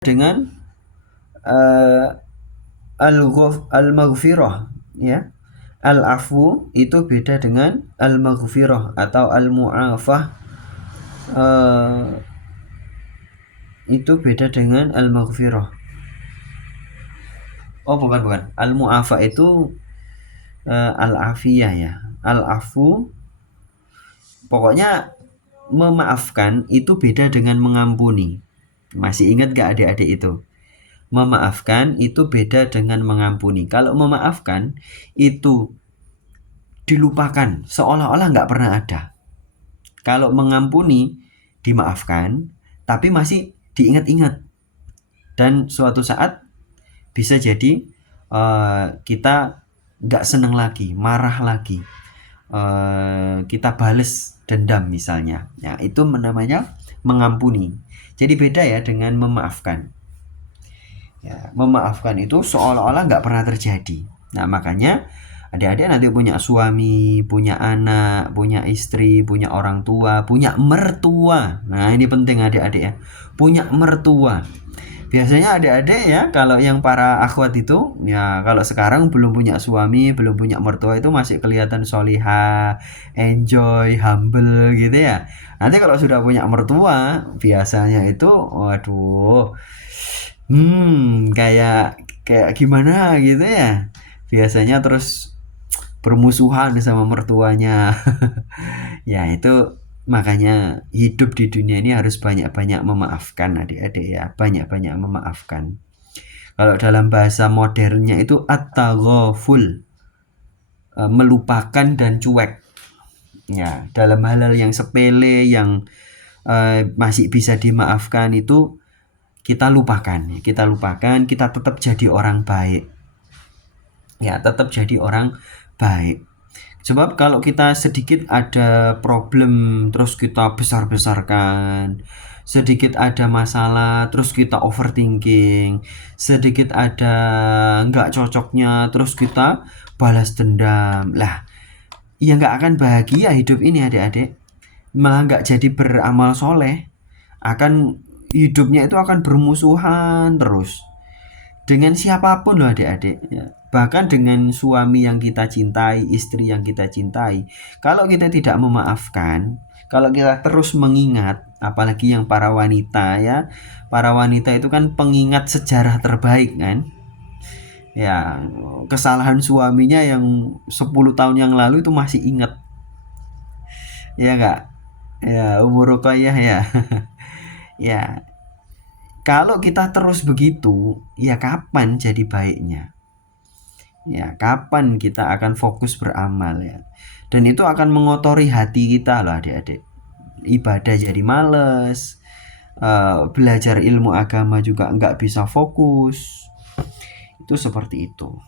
dengan al-maghfirah, ya. Al-afwu itu beda dengan al-maghfirah atau al-mu'afah, itu beda dengan al-maghfirah. Oh, bukan. Al-mu'afah itu al-afiyah, ya. Al-afwu pokoknya memaafkan itu beda dengan mengampuni. Masih ingat gak adik-adik itu? Memaafkan itu beda dengan mengampuni. Kalau memaafkan itu dilupakan, seolah-olah nggak pernah ada. Kalau mengampuni dimaafkan, tapi masih diingat-ingat. Dan suatu saat bisa jadi kita nggak senang lagi, marah lagi, kita bales dendam misalnya. Ya, itu namanya mengampuni. Jadi beda ya dengan memaafkan. Ya, memaafkan itu seolah-olah nggak pernah terjadi. Nah, makanya adik-adik nanti punya suami, punya anak, punya istri, punya orang tua, punya mertua. Nah, ini penting adik-adik ya. Punya mertua. Biasanya adik-adik ya, kalau yang para akhwat itu, ya kalau sekarang belum punya suami, belum punya mertua itu masih kelihatan solihah, enjoy, humble gitu ya. Nanti kalau sudah punya mertua, biasanya itu, waduh, kayak gimana gitu ya. Biasanya terus bermusuhan sama mertuanya. Ya, itu makanya hidup di dunia ini harus banyak-banyak memaafkan adik-adik ya, banyak-banyak memaafkan. Kalau dalam bahasa modernnya itu at-taghaful, melupakan dan cuek. Ya, dalam hal-hal yang sepele yang masih bisa dimaafkan itu kita lupakan, kita tetap jadi orang baik. Ya, tetap jadi orang baik. Sebab kalau kita sedikit ada problem terus kita besar-besarkan, sedikit ada masalah terus kita overthinking, sedikit ada nggak cocoknya terus kita balas dendam. Lah, ya nggak akan bahagia hidup ini adik-adik. Malah nggak jadi beramal soleh. Akan hidupnya itu akan bermusuhan terus. Dengan siapapun loh adik-adik ya. Bahkan dengan suami yang kita cintai, istri yang kita cintai. Kalau kita tidak memaafkan, kalau kita terus mengingat, apalagi yang para wanita ya. Para wanita itu kan pengingat sejarah terbaik kan. Ya, kesalahan suaminya yang 10 tahun yang lalu itu masih ingat. Ya enggak? Ya, umur Ruqayyah ya. Ya, kalau kita terus begitu, ya kapan jadi baiknya? Ya, kapan kita akan fokus beramal ya? Dan itu akan mengotori hati kita loh adik-adik. Ibadah jadi males, belajar ilmu agama juga nggak bisa fokus. Itu seperti itu.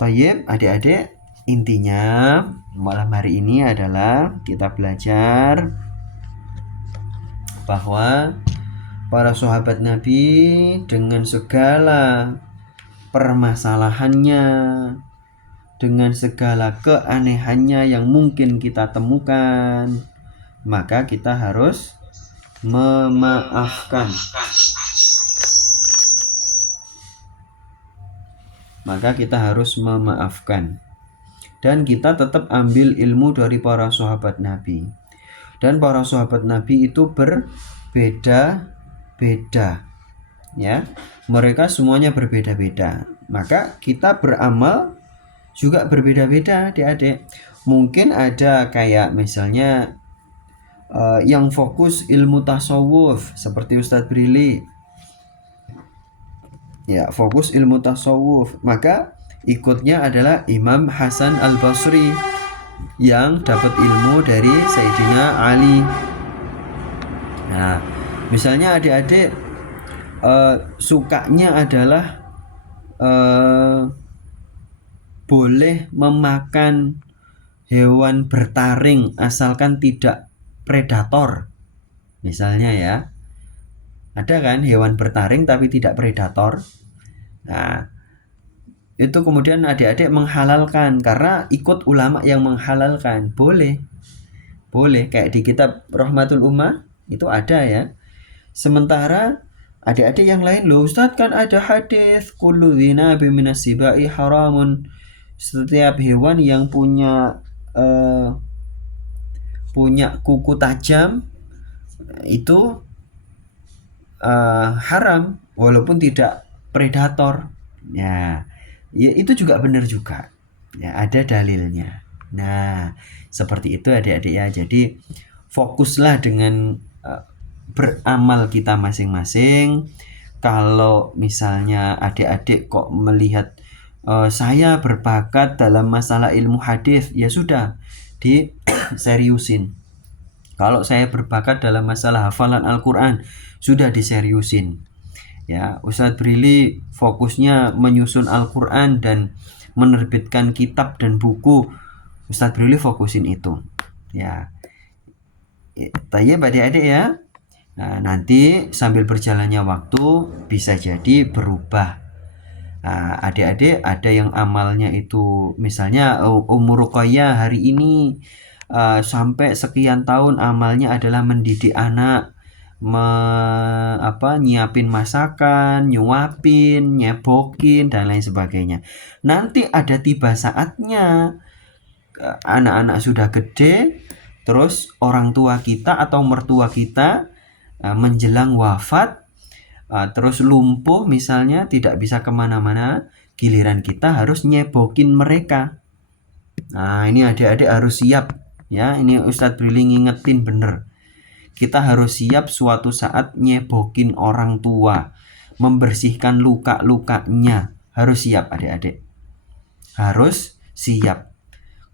Tayyib adik-adik, intinya malam hari ini adalah kita belajar bahwa para sahabat Nabi dengan segala permasalahannya, dengan segala keanehannya yang mungkin kita temukan, maka kita harus memaafkan. Dan kita tetap ambil ilmu dari para sahabat Nabi. Dan para sahabat Nabi itu berbeda-beda. Ya, mereka semuanya berbeda-beda. Maka kita beramal juga berbeda-beda, adik-adik. Mungkin ada kayak misalnya yang fokus ilmu tasawuf seperti Ustadz Brili. Ya, fokus ilmu tasawuf. Maka ikutnya adalah Imam Hasan Al-Basri yang dapat ilmu dari Sayyidina Ali. Nah, misalnya adik-adik sukanya adalah boleh memakan hewan bertaring asalkan tidak predator. Misalnya ya, ada kan hewan bertaring tapi tidak predator. Nah, itu kemudian adik-adik menghalalkan karena ikut ulama yang menghalalkan. Boleh kayak di kitab Rahmatul Ummah itu ada ya. Sementara adik-adik yang lain, loh Ustadz kan ada hadis kullu dzinabi minas sibai haramun. Setiap hewan yang punya kuku tajam itu haram walaupun tidak predator. Ya, itu juga benar juga. Ya, ada dalilnya. Nah, seperti itu adik-adik ya. Jadi fokuslah dengan beramal kita masing-masing. Kalau misalnya adik-adik kok melihat saya berbakat dalam masalah ilmu hadis, ya sudah diseriusin. Kalau saya berbakat dalam masalah hafalan Al-Quran, sudah diseriusin. Ya, Ustadz Brili fokusnya menyusun Al-Quran dan menerbitkan kitab dan buku. Ustadz Brili fokusin itu. Ya, tayyib adik-adik ya. Nah, nanti sambil berjalannya waktu bisa jadi berubah. Nah, adik-adik ada yang amalnya itu misalnya umur Ruqayyah hari ini sampai sekian tahun amalnya adalah mendidik anak, nyiapin masakan, nyuapin, nyebokin dan lain sebagainya. Nanti ada tiba saatnya anak-anak sudah gede, terus orang tua kita atau mertua kita menjelang wafat, terus lumpuh misalnya, tidak bisa kemana-mana, giliran kita harus nyebokin mereka. Nah, ini adik-adik harus siap ya. Ini Ustadz Brili ngingetin bener, kita harus siap suatu saat nyebokin orang tua, membersihkan luka-lukanya. Harus siap adik-adik, harus siap.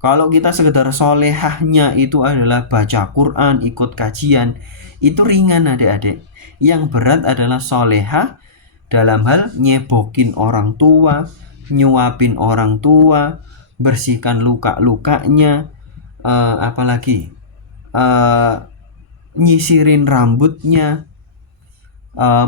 Kalau kita sekedar solehahnya itu adalah baca Quran, ikut kajian, itu ringan adik-adik. Yang berat adalah solehah dalam hal nyebokin orang tua, nyuapin orang tua, bersihkan luka-lukanya, apalagi nyisirin rambutnya,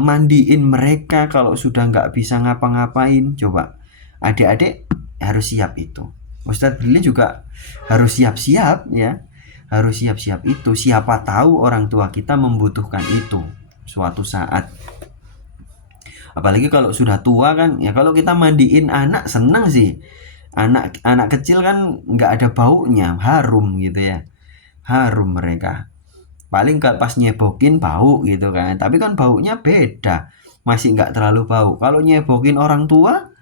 mandiin mereka kalau sudah nggak bisa ngapa-ngapain. Coba adik-adik harus siap itu. Ustadz Brili juga harus siap-siap ya, harus siap-siap itu. Siapa tahu orang tua kita membutuhkan itu suatu saat. Apalagi kalau sudah tua kan, ya kalau kita mandiin anak senang sih. Anak kecil kan nggak ada baunya, harum gitu ya, harum mereka. Paling pas nyebokin bau gitu kan, tapi kan baunya beda, masih nggak terlalu bau. Kalau nyebokin orang tua,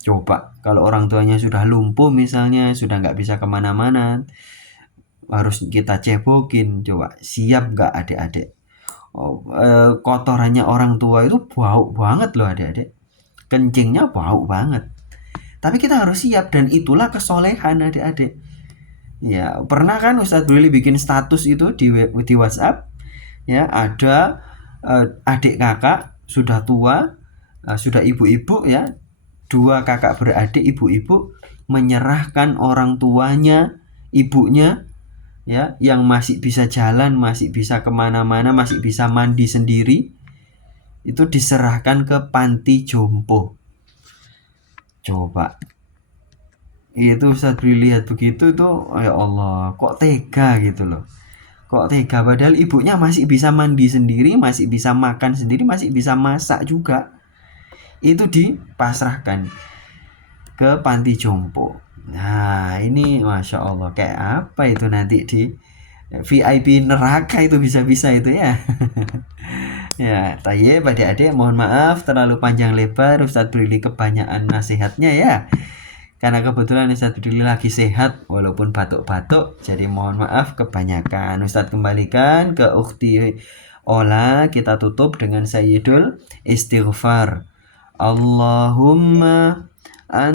coba kalau orang tuanya sudah lumpuh misalnya, sudah nggak bisa kemana-mana, harus kita cebokin. Coba siap nggak adik-adik? Kotorannya orang tua itu bau banget loh adik-adik, kencingnya bau banget. Tapi kita harus siap, dan itulah kesolehan adik-adik. Ya, pernah kan Ustadz Brili bikin status itu di WhatsApp, ya ada adik kakak sudah tua, sudah ibu-ibu ya, 2 kakak beradik ibu-ibu menyerahkan orang tuanya, ibunya ya, yang masih bisa jalan, masih bisa kemana-mana, masih bisa mandi sendiri, itu diserahkan ke panti jompo. Coba itu Ustadz Brili lihat begitu tuh, ya Allah, kok tega gitu loh, kok tega, padahal ibunya masih bisa mandi sendiri, masih bisa makan sendiri, masih bisa masak juga, itu dipasrahkan ke panti jompo. Nah ini Masya Allah, kayak apa itu nanti di VIP neraka itu, bisa-bisa itu ya. Ya, tayyib adik-adik, mohon maaf terlalu panjang lebar, Ustadz Brili kebanyakan nasihatnya ya. Karena kebetulan Ustadz Brili lagi sehat walaupun batuk-batuk, jadi mohon maaf kebanyakan. Ustadz kembalikan ke Ukhti Ola, kita tutup dengan Sayyidul Istighfar. Allahumma